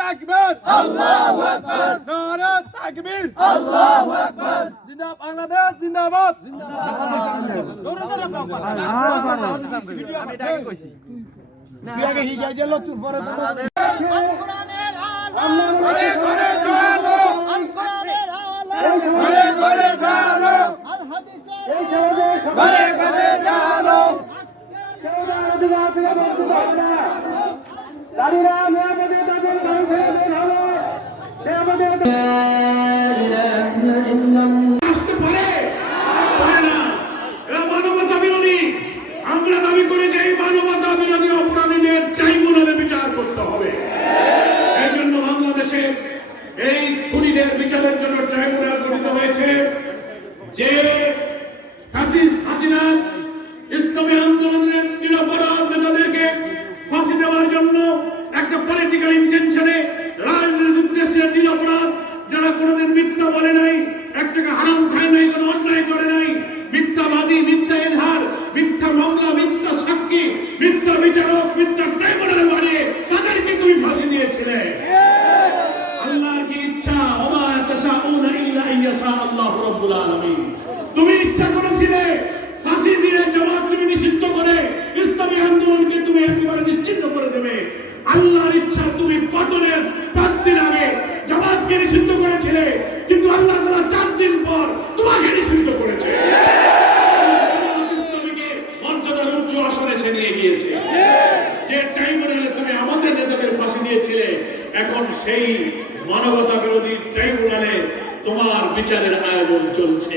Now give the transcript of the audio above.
তাকবীর আল্লাহু আকবার নারা তাকবীর আল্লাহু আকবার জিন্দাবাদ বাংলাদেশ জিন্দাবাদ তুই আগে হিজা গেল তুই পরে কোরআনের আলো ঘরে ঘরে ঢালো কোরআনের আলো ঘরে ঘরে ঢালো আল হাদিসের ঘরে ঘরে ঢালো আসতে পারে পারে না। এরা মানবতা বিরোধী। আমরা দাবি করি যে এই মানবতা বিরোধী অপরাধীদের ট্রাইব্যুনালে বিচার করতে হবে। এই জন্য বাংলাদেশে এই খুনিদের বিচারের জন্য ট্রাইব্যুনাল গঠিত হয়েছে। যে হাসিনা ইসলামী আন্দোলনের নিরপরাধ নেতাদেরকে ফাঁসি দেওয়ার জন্য একটা পলিটিক্যাল ইন্টেনশনে রাজনৈতিক উদ্দেশ্যে নিরপরাধ যারা কোনোদিন মিথ্যা বলে নাই, এক টাকা হারাম খায় নাই, কোনো অন্যায় করে নাই, মিথ্যাবাদী, মিথ্যা এজহার, মিথ্যা মামলা, মিথ্যা সাক্ষী, মিথ্যা বিচারক, মিথ্যা ট্রাইব্যুনাল বানিয়ে তাদেরকে তুমি ফাঁসি দিয়েছিলে। আল্লাহর কি ইচ্ছা, ওমা তাশাউনা ইল্লা আইয়াশা আল্লাহু রাব্বুল আলামিন। তুমি ইচ্ছা করেছিলে ফাঁসি দিয়ে জামাত তুমি নিষিদ্ধ করে ইসলামী আন্দোলনকে তুমি একেবারে নিশ্চিহ্ন করে দেবে। আল্লাহর ইচ্ছা তুমি পতনের 5 দিন আগে জামাতকে নিষিদ্ধ করেছিলে, কিন্তু আল্লাহ তাআলা 4 দিন পর তোমাকে নিষিদ্ধ করেছে। জামাত ইসলামীকে মর্যাদার উচ্চ আসনে সে নিয়ে গিয়েছে। যে ট্রাইব্যুনালে তুমি আমাদের নেতাদের ফাঁসি দিয়েছিলে, এখন সেই মানবতা বিরোধী ট্রাইব্যুনালে তোমার বিচারের আয়োজন চলছে।